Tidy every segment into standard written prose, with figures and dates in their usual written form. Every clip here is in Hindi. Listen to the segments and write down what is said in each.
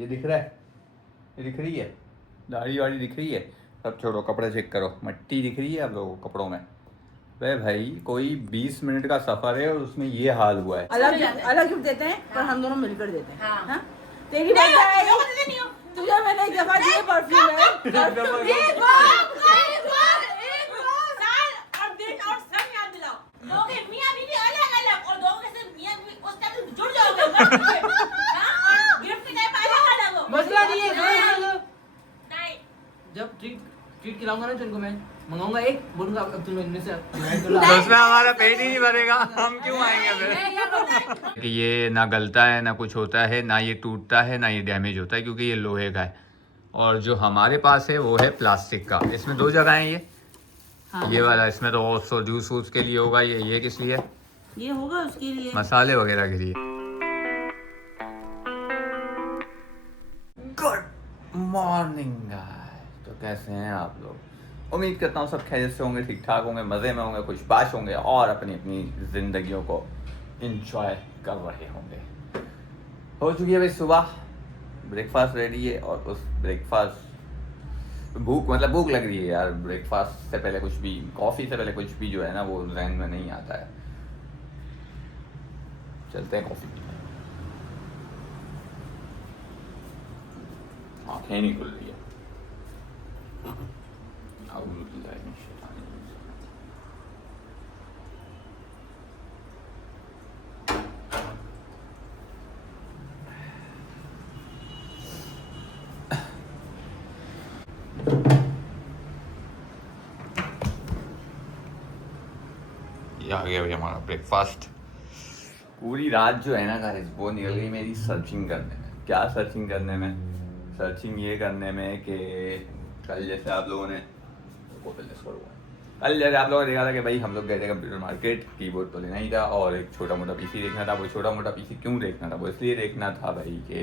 ये दिख रहा है, ये दिख रही है दाढ़ी वाड़ी दिख रही है, सब छोड़ो, कपड़े चेक करो, मट्टी दिख रही है आप लोगों को कपड़ों में। वे भाई कोई 20 मिनट का सफर है और उसमें ये हाल हुआ है। अलग अलग गिफ्ट देते हैं पर हम दोनों मिलकर देते हैं। हाँ? तेरी तुझे मैंने एक दफा दिए परफ्यूम है मसला नहीं है। जब ट्रीट खिलाऊंगा ना तुमको मैं मंगाऊंगा एक, बोलूंगा अब तुम इनमें से उसमें हमारा पेट ही नहीं भरेगा, हम क्यों आएंगे फिर। कि ये ना गलता है ना कुछ होता है, ना ये टूटता है ना ये डैमेज होता है, क्योंकि ये लोहे का है। और जो हमारे पास है वो है प्लास्टिक का। इसमें 2 जगह हैं ये। हाँ, ये वाला इसमें तो और जूस वूस के लिए होगा, ये किस लिए? ये होगा उसके लिए, मसाले वगैरह के लिए। गुड मॉर्निंग गाइस, तो कैसे हैं आप लोग? उम्मीद करता हूँ सब खैरियत से होंगे, ठीक ठाक होंगे, मज़े में होंगे, खुशबाश होंगे और अपनी अपनी ज़िंदगियों को इंजॉय कर रहे होंगे। हो चुकी है भाई सुबह, ब्रेकफास्ट रेडी है और उस ब्रेकफास्ट भूख लग रही है यार। ब्रेकफास्ट से पहले कुछ भी, कॉफ़ी से पहले कुछ भी जो है ना वो जहन में नहीं आता है। चलते हैं कॉफ़ी पीने। आँखें नहीं खुल रही है। ये आ गया भाई हमारा ब्रेकफास्ट। पूरी रात जो है ना गाइस वो निकल गई मेरी सर्चिंग करने में। क्या सर्चिंग करने में? सर्चिंग ये करने में कि कल जैसे आप लोगों ने देखा था कि भाई हम लोग गए थे कंप्यूटर मार्केट, कीबोर्ड तो लेना ही था और एक छोटा मोटा पीसी देखना था। वो छोटा मोटा पीसी क्यों देखना था? वो इसलिए देखना था भाई कि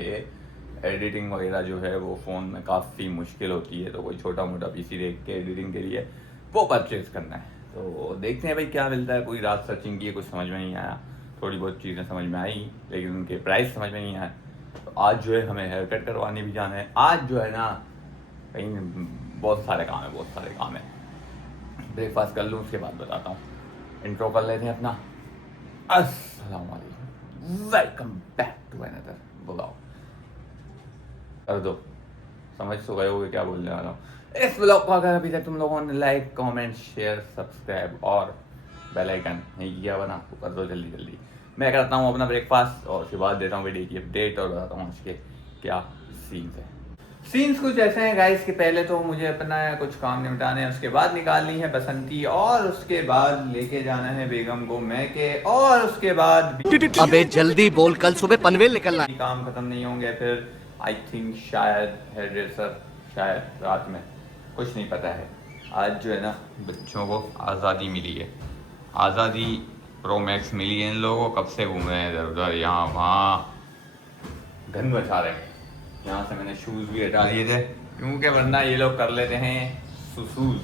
एडिटिंग वगैरह जो है वो फ़ोन में काफ़ी मुश्किल होती है, तो कोई छोटा मोटा पीसी देख के एडिटिंग के लिए वो परचेज़ करना है। तो देखते हैं भाई क्या मिलता है। पूरी रात सर्चिंग की, कुछ समझ में नहीं आया। थोड़ी बहुत चीज़ें समझ में आई लेकिन उनके प्राइस समझ में नहीं आया। तो आज जो है हमें हेयर कट करवाने भी जाना है। आज जो है ना कहीं बहुत सारे काम है। ब्रेकफास्ट कर लूँ उसके बाद बताता हूँ। इंट्रो कर लेते हैं अपना। अस्सलाम वालेकुम, welcome back to another blog. कर दो, समझ तो गए होगे क्या बोलने वाला हूँ। इस ब्लॉग को अगर अभी तक तुम लोगों ने लाइक, कमेंट, शेयर, सब्सक्राइब और बेल आइकन नहीं किया बना तो कर दो जल्दी जल्दी। मैं करता हूँ अपना ब्रेकफास्ट और उसके बाद देता हूँ वीडियो की अपडेट और बताता हूँ उसके क्या सीन्स हैं। सीन्स कुछ ऐसे हैं गाइस कि पहले तो मुझे अपना कुछ काम निपटाने हैं, उसके बाद निकालनी है बसंती और उसके बाद लेके जाना है बेगम को मैके और उसके बाद अबे जल्दी बोल, कल सुबह पनवेल निकलना है। काम खत्म नहीं होंगे फिर आई थिंक शायद हेयर ड्रेसर, शायद रात में, कुछ नहीं पता है। आज जो है ना बच्चों को आज़ादी मिली है, आज़ादी प्रो मैक्स मिली है इन लोगों को। कब से घूम रहे हैं इधर उधर, यहाँ वहाँ, गन बचा रहे हैं। यहाँ से मैंने शूज़ भी हटा लिए थे क्योंकि वरना ये लोग कर लेते हैं सुसूज।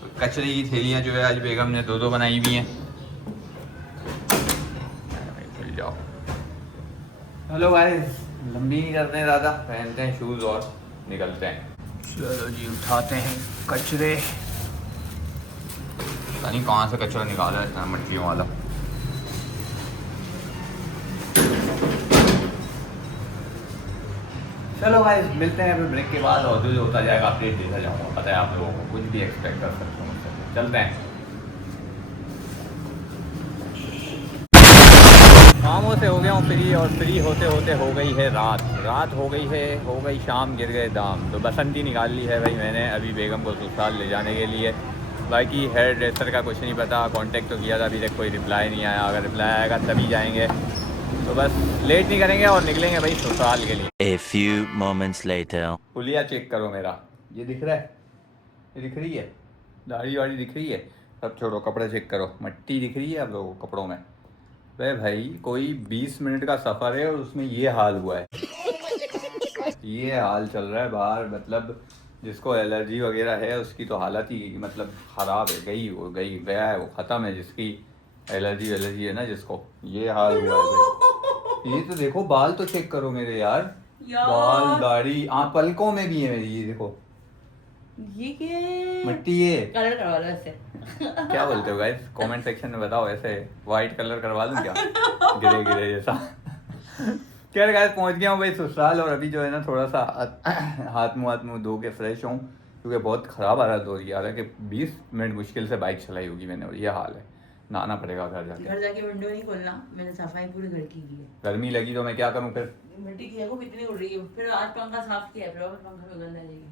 तो कचरे की थैलियाँ जो है आज बेगम ने 2-2 बनाई हुई हैं। चल जाओ। हेलो गाइस, लंबी नहीं करते हैं ज़्यादा, पहनते हैं शूज़ और निकलते हैं। चलो जी, उठाते हैं कचरे। पता नहीं कहाँ से कचरा निकाला है इतना मट्टियों वाला। चलो गाइस मिलते हैं फिर ब्रेक के बाद और जो होता जाएगा अपडेट देता जाऊँगा। पता है आप लोगों को, कुछ भी एक्सपेक्ट कर सकते हो मुझसे। चलते हैं। कामों से हो गया हूँ फ्री और फ्री होते होते हो गई है रात हो गई शाम, गिर गए दाम। तो बसंती निकाल ली है भाई मैंने अभी बेगम को ससुराल ले जाने के लिए। बाकी हेयर ड्रेसर का कुछ नहीं पता, कांटेक्ट तो किया था, अभी तक कोई रिप्लाई नहीं आया। अगर रिप्लाई आएगा तभी जाएंगे। तो बस लेट नहीं करेंगे और निकलेंगे भाई ससुराल के लिए। A few moments later. पुलिया चेक करो मेरा, ये दिख रहा है, ये दिख रही है दाढ़ी वाड़ी दिख रही है, सब छोड़ो, कपड़े चेक करो, मट्टी दिख रही है आप लोगों को कपड़ों में। वे भाई कोई 20 मिनट का सफ़र है और उसमें ये हाल हुआ है। ये हाल चल रहा है बाहर। मतलब जिसको एलर्जी वगैरह है उसकी तो हालत ही मतलब ख़राब है, गया है, वो ख़त्म है। जिसकी एलर्जी है ना जिसको, ये हाल हुआ है भाई। ये तो देखो, बाल तो चेक करो मेरे यार, बाल दाढ़ी पलकों में भी है मेरी, ये देखो ये क्या है? मिट्टी ये कलर करवा लो ऐसे। क्या बोलते हो गाइस, कमेंट सेक्शन में बताओ, ऐसे व्हाइट कलर करवा दूं क्या गिरे गिरे जैसा। खैर गाइस पहुंच गया हूँ भाई ससुराल, और अभी जो है ना थोड़ा सा हाथ मुंह धो के फ्रेश हूँ, क्योंकि बहुत ख़राब हालत हो रही है। हालांकि 20 मिनट मुश्किल से बाइक चलाई होगी मैंने, और ये हाल है, नहाना पड़ेगा घर जाके विंडो नहीं खोलना, मैंने सफाई पूरे घर की है। गर्मी लगी तो मैं क्या करूँ फिर। मिट्टी की देखो कितनी उड़ रही है, फिर आज पंखा साफ किया है, फिर वापस पंखा में गंद आ जाएगी।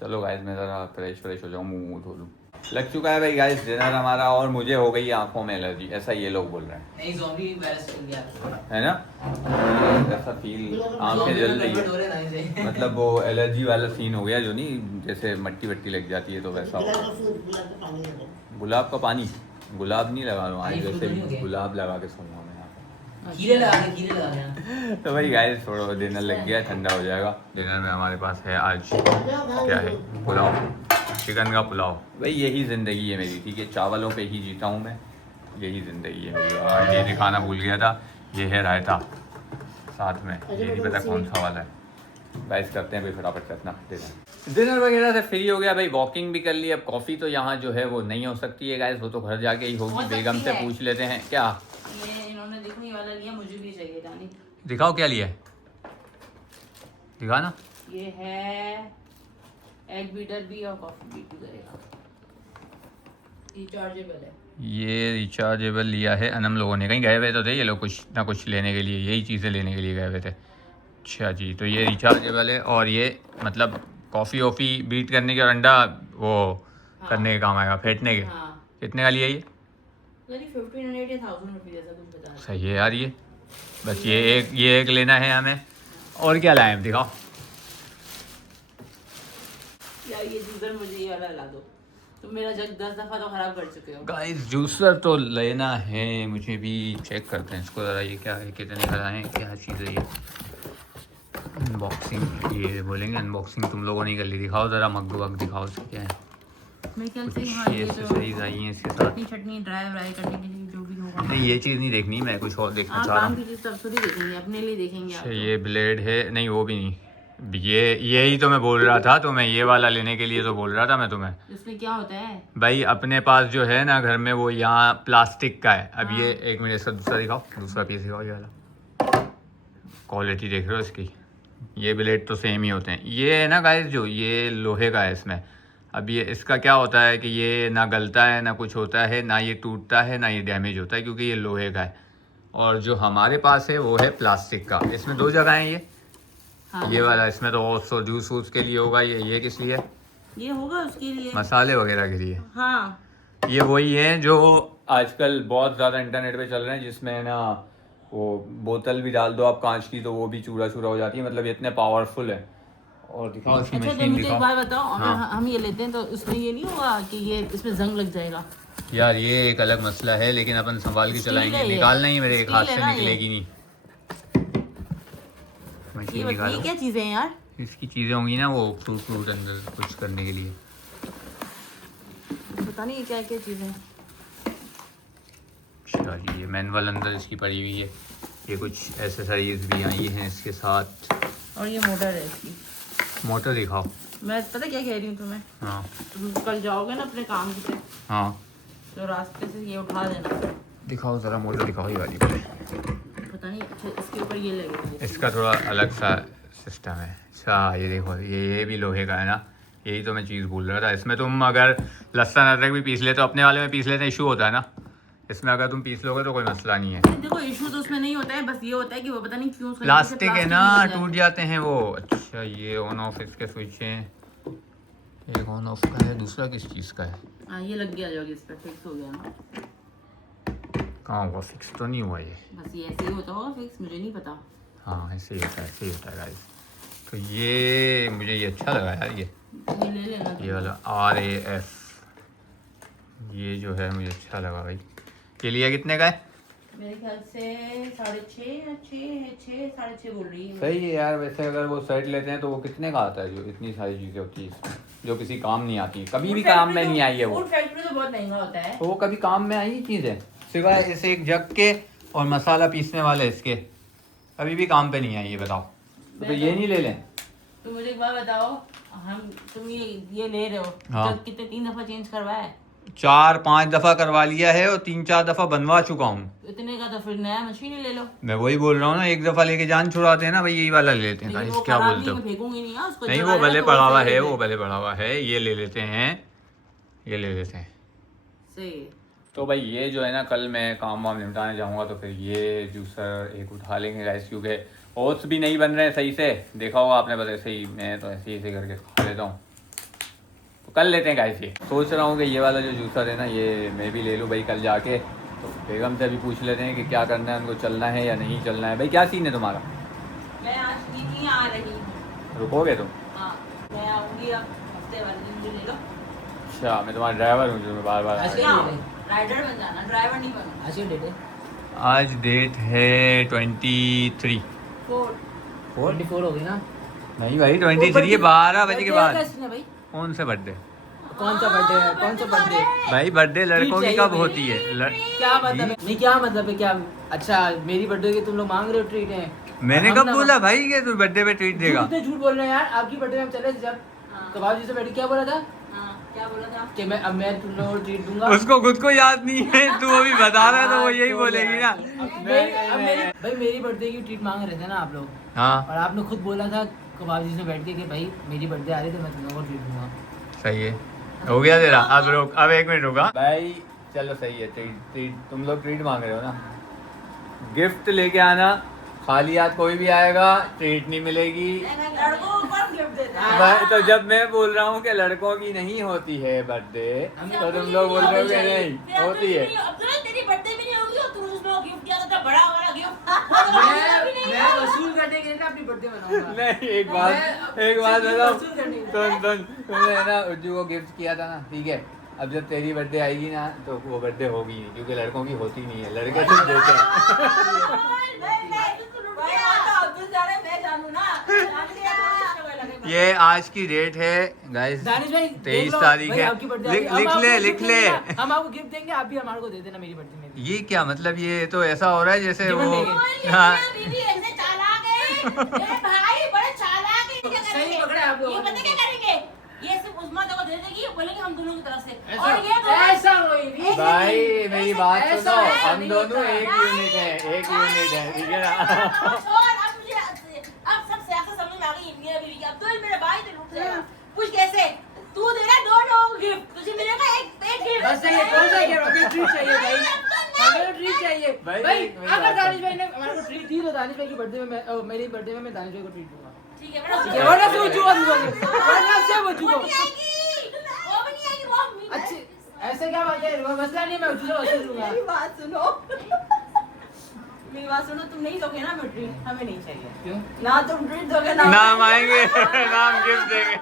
चलो गाइस मैं ज़रा फ्रेश हो जाऊँ, मुँह धो लूँ। लग चुका है भाई गाइस डिनर हमारा, और मुझे हो गई आंखों में एलर्जी, ऐसा ये लोग बोल रहे हैं, नहीं ज़ॉम्बी वायरस चल गया है ना। ऐसा फील, आंखें जल रही है, मतलब वो एलर्जी वाला सीन हो गया जो नहीं, जैसे मट्टी वट्टी लग जाती है तो वैसा हो गया। गुलाब का पानी, गुलाब नहीं लगा रहा आज, वैसे भी गुलाब लगा के सोऊंगा मैं यहाँ पे। खीरे लगा देना। तो भाई गाइस थोड़ा डिनर लग गया, ठंडा हो जाएगा। डिनर में हमारे पास है आज क्या है, पुलाव, चिकन का पुलाव। भाई यही ज़िंदगी है मेरी, ठीक है, चावलों पे ही जीता हूँ मैं, यही ज़िंदगी है मेरी। और ये दिखाना भूल गया था, ये है रायता साथ में, ये नहीं पता कौन सा वाला है। गाइस करते हैं भाई फटाफट से अपना डिनर वगैरह से फ्री हो गया भाई, वॉकिंग भी कर ली। अब कॉफ़ी तो यहाँ जो है वो नहीं हो सकती है गाइस, वो तो घर जाके ही होगी। बेगम से पूछ लेते हैं क्या। ये इन्होंने देखने वाला लिया, मुझे भी चाहिए जानी। दिखाओ क्या लिया है, दिखा ना। ये है एग बीटर भी और कॉफी बीट भी करेगा, रिचार्जेबल है। ये रिचार्जेबल लिया है अनम लोगों ने, कहीं गए हुए तो थे ये लोग कुछ ना कुछ लेने के लिए, यही चीज़ें लेने के लिए गए हुए थे। अच्छा जी, तो ये रिचार्जेबल है, और ये मतलब कॉफ़ी वॉफ़ी बीट करने के और अंडा वो करने के काम आएगा, फेंटने के। हाँ। कितने का लिया ये? 1500 या 1000 रुपये ऐसा कुछ बता रहा है। सही है यार, ये बस ये एक लेना है हमें। और क्या लाए हम, दिखाओ। यार ये जूसर मुझे ये वाला ला दो, तुम मेरा जग 10 दफ़ा तो ख़राब कर चुके हो। गाइस जूसर तो लेना है मुझे भी, चेक करते हैं इसको ज़रा, ये क्या है, कितने का है, क्या चीज़ है ये। अनबॉक्सिंग ये बोलेंगे, अनबॉक्सिंग तुम लोगों ने कर ली, दिखाओ ज़रा मग वग दिखाओ उसको क्या है। मेरे ख्याल से कुछ हाँ ये ये एक्सेसरीज आई हैं इसके साथ। चटनी ड्राई व्राई करने के लिए जो भी होगा। नहीं ये चीज़ नहीं देखनी, मैं कुछ और देखना चाह रहा काम हूँ। की चीज़ तो अब देखेंगे, अपने लिए देखेंगे आप। अच्छा ये ब्लेड है, नहीं वो भी नहीं, यही तो मैं बोल रहा था, तो मैं ये वाला लेने के लिए तो बोल रहा था मैं तुम्हें। इसमें क्या होता है भाई अपने पास जो है ना घर में, वो यहाँ प्लास्टिक का है। अब ये एक मिनट इसका दूसरा दिखाओ, दूसरा पीस दिखाओ, ये वाला क्वालिटी देख रहे हो इसकी। ये ब्लेड तो सेम ही होते हैं, ये है ना गाइस जो ये लोहे का है इसमें। अब ये इसका क्या होता है कि ये ना गलता है ना कुछ होता है, ना ये टूटता है ना ये डैमेज होता है, क्योंकि ये लोहे का है। और जो हमारे पास है वो है प्लास्टिक का। इसमें दो जगह हैं ये। हाँ, ये वाला इसमें तो और जूस वूस के लिए होगा, ये किस लिए? ये होगा उसके लिए, मसाले वगैरह के लिए। हाँ। ये वही है जो आजकल बहुत ज़्यादा इंटरनेट पे चल रहे हैं, जिसमें ना वो बोतल भी डाल दो आप कांच की तो वो भी चूरा चूरा हो जाती है, मतलब ये इतने पावरफुल है। और दिखाओ इसकी अच्छा तो मशीन मुझे एक दिखाओ। बात बताओ, अगर हाँ। हम ये लेते हैं तो इसमें ये नहीं होगा कि ये इसमें जंग लग जाएगा? यार ये एक अलग मसला है, लेकिन अपन संभाल के स्टील चलाएंगे, है ये। निकालना ही मेरे एक स्टील हाथ है से ना ये। निकलेगी नहीं। ये मशीन बताइए निकालो, क्या चीज़ें हैं यार? इसकी चीज़ें होंगी ना वो फ्रूट अंदर कुछ करने के लिए। पता नहीं ये क्या क्या चीज़ें हैं। अच्छा जी, ये मैनुअल अंदर इसकी पड़ी हुई है, ये कुछ एसेसरीज भी आई हैं इसके साथ। और ये मोटर है इसकी। मोटर दिखाओ। मैं पता क्या कह रही हूँ तुम्हें, हाँ तुम कल जाओगे ना अपने काम से हाँ तो रास्ते से ये उठा देना। दिखाओ ज़रा मोटर दिखाओ ये वाली पहले। पता नहीं, अच्छा इसके ऊपर ये लगेगा। इसका थोड़ा अलग सा सिस्टम है। अच्छा ये देखो, ये भी लोहे का है ना, यही तो मैं चीज़ भूल रहा था। इसमें तुम अगर लहसुन अदरक भी पीस लेते हो, अपने वाले में पीस लेते हैं, इशू होता है ना। इसमें अगर तुम पीस लोगे तो कोई मसला नहीं है। देखो इशू तो उसमें नहीं होता है, बस ये होता है कि वो पता नहीं क्यों प्लास्टिक है ना, टूट जाते हैं वो। अच्छा ये ऑन ऑफ इसके स्विच हैं, एक ऑन ऑफ का है, दूसरा किस चीज़ का है? हाँ ये लग गया, जो इस पर फिक्स हो गया ना। कहाँ हुआ फिक्स? तो नहीं हुआ ये। बस ये ऐसे ही होता होगा फिक्स, मुझे नहीं पता। हाँ ऐसे ही होता है, ऐसे ही होता है गाइस। तो ये मुझे ये अच्छा लगा यार, ये ले लेना। ये वाला RAF, ये जो है मुझे अच्छा लगा भाई। ये लिया कितने का है? मेरे ख्याल से 6.5 या 6.5 बोल रही है। सही है यार। वैसे अगर वो सेट लेते हैं तो वो कितने का आता है, जो इतनी सारी चीज़ें होती है इसमें, जो किसी काम नहीं आती, कभी भी काम में नहीं आई है वो। फूड फैक्ट्री तो बहुत महंगा होता है। तो वो कभी काम में आई चीज़ है, सिवाय इसे एक जग के और मसाला पीसने वाले इसके, कभी भी काम पे नहीं आई, ये बताओ। तो ये नहीं ले लें? तो मुझे एक बात बताओ, तुम ये ले रहे हो, हाँ। जब कितने 3 दफा चेंज करवाया? 4-5 दफा करवा लिया है और 3-4 दफा बनवा चुका हूँ। इतने का तो फिर नया मशीन ही ले लो। मैं वही बोल रहा हूँ ना, एक दफा लेके जान छुड़ाते हैं ना भाई, यही वाला ले लेते हैं। लेकिन गाइस वो क्या खराब बोलते हो? मैं फेंकूंगी नहीं, उसको नहीं वो जलाएगा भले तो पड़ा हुआ सही है, वो भले पड़ा हुआ है, ये ले लेते हैं, ये ले लेते हैं। सही है। तो भाई ये जो है ना, कल मैं काम वाम निपटाने जाऊंगा तो फिर ये जूसर एक उठा लेंगे गाइस, क्योंकि ओट्स भी नहीं बन रहे हैं सही से, देखा होगा आपने, बस ऐसे ही मैं तो ऐसे ही करके खा लेता हूँ। तो कल लेते हैं गाइस। ये सोच रहा हूँ कि ये वाला जो जूसर है ना, ये मैं भी ले लूँ भाई कल जाके। तो बेगम से भी पूछ लेते हैं कि क्या करना है, उनको चलना है या नहीं चलना है। भाई क्या सीन है तुम्हारा? मैं आज नहीं आ रही हूँ। रुकोगे तुम? हाँ, मैं आऊंगी अब हफ्ते वाले दिन, मुझे ले लो। अच्छा, मैं तुम्हारा ड्राइवर हूँ जो मैं बार बार आज आया। क्या डेट है? राइडर बन जाना, ड्राइवर नहीं बनना। आज क्या डेट है? आज डेट है 23। 24 हो गई ना? नहीं भाई 23 है, 12 बजे के बाद। किसने भाई? कौन से बर्थडे? कौन सा बर्थडे है? कौन सा बर्थडे? भाई बर्थडे लड़कों की चाहिए कब भाई। होती है? क्या मतलब है? नहीं क्या मतलब है क्या? अच्छा मेरी बर्थडे की तुम लोग मांग रहे हो ट्रीट है? मैंने हम कब ना- बोला भाई कि तू बर्थडे पे ट्रीट देगा? झूठ झूठ बोल रहे हैं यार। आपकी बर्थडे में हम चले थे जब हाँ। कबाब जी से बैठ के क्या बोला था हाँ, क्या बोला था? कि मैं तुम लोगों को ट्रीट दूंगा। उसको खुद को याद नहीं है, तू अभी बता रहा है तो वो यही हाँ, बोलेगी ना। भाई मेरी बर्थडे की ट्रीट मांग रहे थे ना आप लोग, हाँ और आपने खुद बोला था कबाब जी से बैठ के कि भाई मेरी बर्थडे आ रही थी, मैं तुम लोगों को ट्रीट दूंगा। सही है, हो गया तेरा। अब रुक, अब 1 मिनट रुका भाई। चलो सही है, ट्रीट तुम लोग ट्रीट मांग रहे हो ना, गिफ्ट लेके आना। खाली हाथ कोई भी आएगा ट्रीट नहीं मिलेगी। लड़कों को कौन गिफ्ट देता है? भाई तो जब मैं बोल रहा हूँ कि लड़कों की नहीं होती है बर्थडे, तो तुम लोग बोल रहे हो कि नहीं होती है। अब तो तेरी बर्थडे भी नहीं होगी और तू उसको गिफ्ट दिया था, बड़ा वाला गिफ्ट। मैं वसूल करने के लिए ना अपनी बर्थडे मनाऊंगा। नहीं एक बात बताओ, वसूल करने के लिए। तुमने ना उज्जू को गिफ्ट किया था ना, ठीक है। अब जब तेरी बर्थडे आएगी ना तो वो बर्थडे होगी नहीं, क्योंकि लड़कों की होती नहीं है, लड़के सिर्फ देते हैं। ये आज की डेट है गाइस, दानिश भाई 23 तारीख है। लिख ले। हम आपको गिफ्ट देंगे, आप भी हमारे को दे देना मेरी बर्थडे में। ये क्या मतलब? ये तो ऐसा हो रहा है जैसे जीवन वो देंगे। हाँ सही पकड़े आप लोग। ये पता क्या करेंगे? ये सिर्फ उस्मा को दे देगी, बोलेंगे हम दोनों की तरफ से। ऐसा- और ये ऐसा कोई नहीं। भाई मेरी बात ऐसा सुनो, है, हम नहीं दोनों होता। एक यूनिट है, एक यूनिट है, ठीक है ना? अब सब सियासत समझ में आ गई इंडिया बीवी की। अब्दुल मेरा भाई तो लूट जाएगा। पूछ कैसे? तू देगा 2 लोगों को गिफ्ट, तुझे मिलेगा एक गिफ्ट। बस ये कौन सा गिफ्ट? अभी ट्रीट चाहिए भाई, हमें ट्रीट चाहिए भाई, भाई। मेरी अगर बात दानिश भाई ने हमारे को ट्रीट दी तो दानिश भाई की बर्थडे में मेरी बर्थडे में मैं दानिश भाई को ट्रीट दूंगा। ठीक है, ठीक है, वरना से वो चूहा दूंगा, वरना से वो वो चूहा। नहीं आएगी, वो भी नहीं आएगी, वो अच्छी ऐसे क्या बात है? वो मसला नहीं है, मैं तुझे वसूल दूंगा। मेरी बात सुनो, तुम नहीं दोगे ना ट्रीट, हमें नहीं चाहिए। क्यों? ना तुम ट्रीट दोगे ना नाम आएंगे, नाम गिफ्ट देंगे।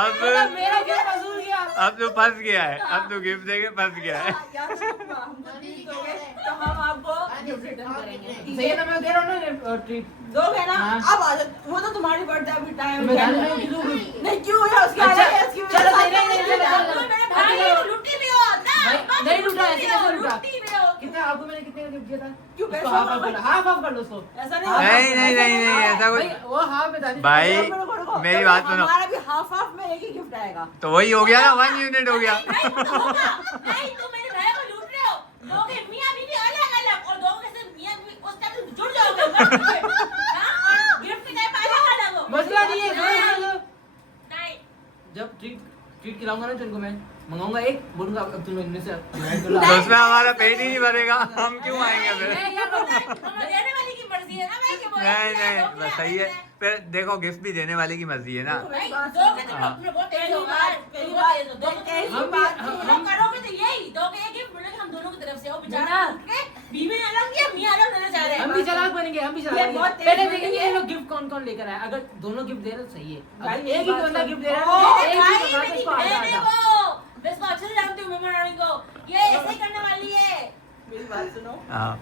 अब मेरा गिफ्ट वसूल किया। अब तो फंस गया है, अब तो गिफ्ट देके फंस गया है। या तो तुम हमको ट्रीट दोगे तो हम आपको गिफ्ट रिटर्न करेंगे। सही है ना, मैं दे रहा हूँ ना ट्रीट। दोगे ना? हाँ। अब आ जाओ, वो तो तुम्हारी बर्थडे अभी टाइम मैं दानिश भाई को क्यों दूँ? नहीं क्यों है उसकी अच्छा, अलग है, उसकी चलो, नहीं, चलो। मेरे भाई को लुट्टी भी हो ना, भाई, नहीं लूटा, ऐसे कैसे लूटा? लुट्टी भी हो। कितना आपको मैंने कितने का गिफ्ट दिया था? क्यों उसको पैसा हाफ मांगा? कर लो, हाफ कर लो उसको। ऐसा नहीं, ऐसा कुछ। भाई, वो हाफ में दानिश भाई रुको। मेरी बात सुनो, हमारा भी हाफ हाफ में एक ही गिफ्ट आएगा। तो वही हो गया ना, 1 यूनिट हो गया। नहीं वो तो होगा। नहीं तुम मेरे भाई को लूट रहे हो। दोगे मियां बीवी अलग-अलग और दोगे सिर्फ मियां बीवी उस टाइम तुम जुड़ जाओगे। हां, और गिफ्ट के टाइम अलग-अलग हो। मसला नहीं है, सुनो। नहीं जब ट्रीट खिलाऊंगा ना तुमको, मैं मंगाऊंगा एक, बोलूंगा अब तुम इनमें से डिवाइड कर लो। तो उसमें हमारा पेट ही नहीं भरेगा, हम क्यों आएंगे फिर? मैं क्या करूं? तुम्हें देने वाली की मर्जी है ना, मैं क्या बोल नहीं बस सही है। फिर देखो गिफ्ट भी देने वाले की मर्जी है ना। नहीं दोगे तो हाँ। तुमने बहुत तेज हो दोगे हम करोगे तो यही दोगे एक गिफ्ट मिलेगा हम दोनों की तरफ से। वो बेचारा उठ के बीवी ने अलग दिया, मियां अलग देना चाह रहे हैं। हम भी चालाक बनेंगे, हम भी ये चालाक बहुत बनेंगे। तेज पहले बनेंगे। देखेंगे ये लोग गिफ्ट कौन कौन लेकर आए। अगर दोनों गिफ्ट दे रहे तो सही है, भाई, अगर एक ही बंदा गिफ्ट दे रहा ओ, है एक भाई, ही बंदा मेरी उसको बहन आधा है आधा। वो। मैं इसको अच्छे से जानती हूँ, मेमो रानी को। ये ऐसे ही करने वाली है। मेरी बात सुनो, हाँ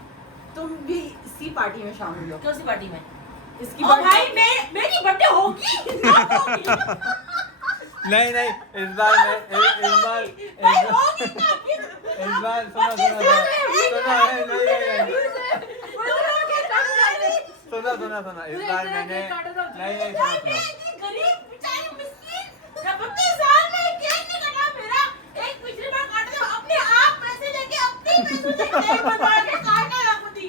तुम भी इसी पार्टी में शामिल हो। कौन सी पार्टी में? इसकी birthday- भाई मेरी बर्थडे होगी ना होगी? नहीं इस बार भाई होगी ना फिर? इस बार सुनो दोनों के सामने। सुना सुना सुना इस बार मैंने नहीं सुना मैं इतनी गरीब बेचारी मिस्किन 32 साल में केक नहीं कटा मेरा। एक पिछली बार काटे थे अपने आप पैसे लेके अपने पैसों से केक बनवा के काटा खुद ही।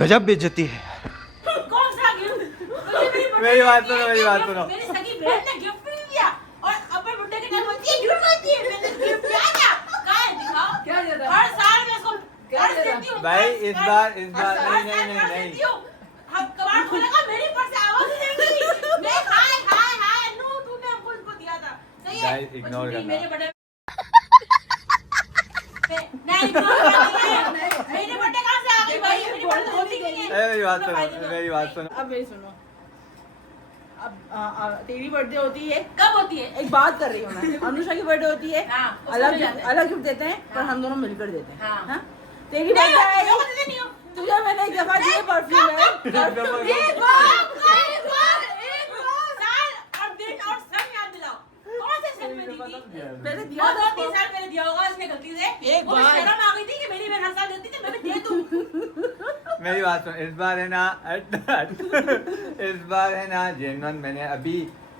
गजब बेइज्जती है। कौन सा गिफ्ट? मेरी बात सुनो, मेरी बात सुनो। मेरी सगी बहन ने गिफ्ट नहीं दिया और अपन बुड्ढे के टाइम बोलती है झूठ बोलती है। मैंने गिफ्ट क्या क्या कहा है दिखाओ। क्या दिया था? हर साल मैं इसको क्या कर्ज दिया था? देती हूँ। भाई, इस बार हर नहीं, साल नहीं, कर्ज नहीं, नहीं। देती हूँ। हम कबाड़ खोलेगा मेरी पर्स से आवाज देंगी। मैं हाय हाय हाय नू तूने हमको इसको दिया था। सही है। Guys, ignore और झूठी करना। मेरे बड़े नहीं ignore करनी है। मेरे बर्थडे कहाँ से आ गई भाई? मेरी बर्थडे होती नहीं है। मेरी बात सुनो, मेरी बात सुनो। अब मेरी सुनो। अब तेरी बर्थडे होती है, कब होती है? एक बात कर रही हूँ मैं। अनुषा की बर्थडे होती है, हाँ, उसको अलग भी जाते हैं। अलग गिफ्ट देते हैं, पर हाँ। हम दोनों मिलकर देते हैं। हाँ। हाँ? तेरी नहीं, बर्थडे मैं आएगी, को देती नहीं हूँ। तुझे मैंने एक दफा दिए परफ्यूम है। एक बार साल और दिन और सन याद दिलाओ। कौन से सन में दी थी? मैंने दिया और था 2-3 साल मैंने दिया होगा इसने गलती से। एक वो बार। शर्म आ गई थी कि मेरी बहन हर साल देती थी मैं भी दे दूं। मेरी बात सुन, इस बार है ना इस बार है ना जेनवन मैंने अभी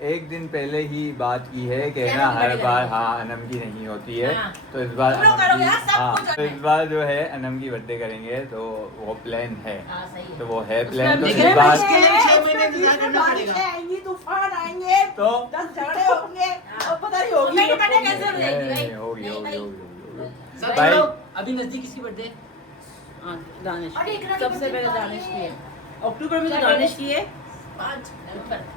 एक दिन पहले ही बात की है कि क्या ना नमकी हर बनेगा? बार हाँ अनम की नहीं होती है। हाँ। तो इस बार तुम लोग अनम करोगे की हाँ, सब हाँ कुछ तो इस बार जो है अनम की बर्थडे करेंगे तो वो प्लान है। हां सही है। तो वो है प्लान तो लेकिन इस बार इसके लिए 6 महीने इंतजार करना पड़ेगा। आएंगी, तूफान आएंगे, तो 10 झगड़े होंगे, और पता नहीं होगी। मेरी बर्थडे कैसे हो जाएगी भाई? नहीं, होगी नहीं होगी भाई। होगी सब भाई। लोग अभी नजदीक किसकी बर्थडे? हाँ, दानिश। अरे इकरा की सबसे birthday पहले कब दानिश है? की है। अक्टूबर में तो क्या दानिश की है। 5 नवंबर।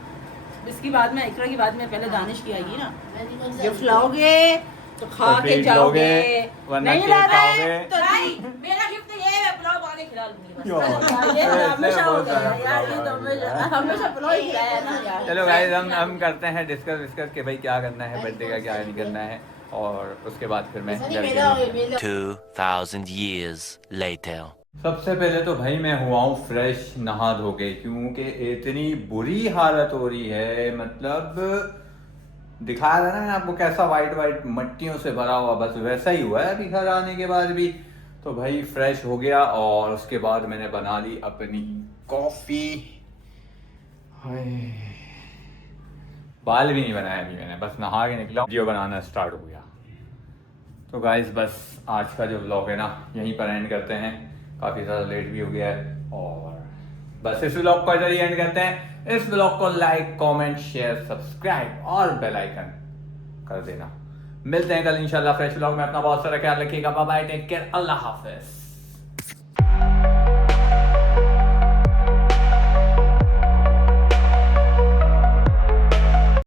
इसकी बाद में इकरा की बाद में पहले दानिश की आएगी ना। मैं नहीं कौन सा गिफ्ट लाओगे तो खा तो के treat जाओगे, लोगे, वरना नहीं केक ला रहे खाओगे। तो भाई मेरा गिफ्ट ये है मैं पुलाव बना के खिला लूंगी बस। यार, ये तो ऐसे हमेशा हो बहुत गया सारा यार, ये तो पुलाव हमेशा है। हमेशा पुलाव ही खिलाया ना यार। चलो गाइस हम करते हैं डिस्कस कि भाई क्या करना है बर्थडे का क्या नहीं करना है और उसके बाद फिर मैं सनी घर मेरा के लिए- 2000 years later. सबसे पहले तो भाई मैं हुआ हूँ फ्रेश नहा धो के क्योंकि इतनी बुरी हालत हो रही है। मतलब दिखाया था ना मैंने आपको कैसा वाइट वाइट मट्टियों से भरा हुआ, बस वैसा ही हुआ है अभी घर आने के बाद भी। तो भाई फ्रेश हो गया और उसके बाद मैंने बना ली अपनी कॉफी। बाल भी नहीं बनाया अभी मैंने, बस नहा के निकला, वीडियो बनाना स्टार्ट हो गया। तो गाइस बस आज का जो व्लॉग है ना यहीं पर एंड करते हैं, काफ़ी ज़्यादा लेट भी हो गया है और बस इस व्लॉग को इधर ही एंड करते हैं। इस व्लॉग को लाइक कमेंट शेयर सब्सक्राइब और बेल आइकन कर देना। मिलते हैं कल इंशाल्लाह फ्रेश व्लॉग में। अपना बहुत सारा ख्याल रखिएगा। बाय बाय, टेक केयर, अल्लाह हाफिज।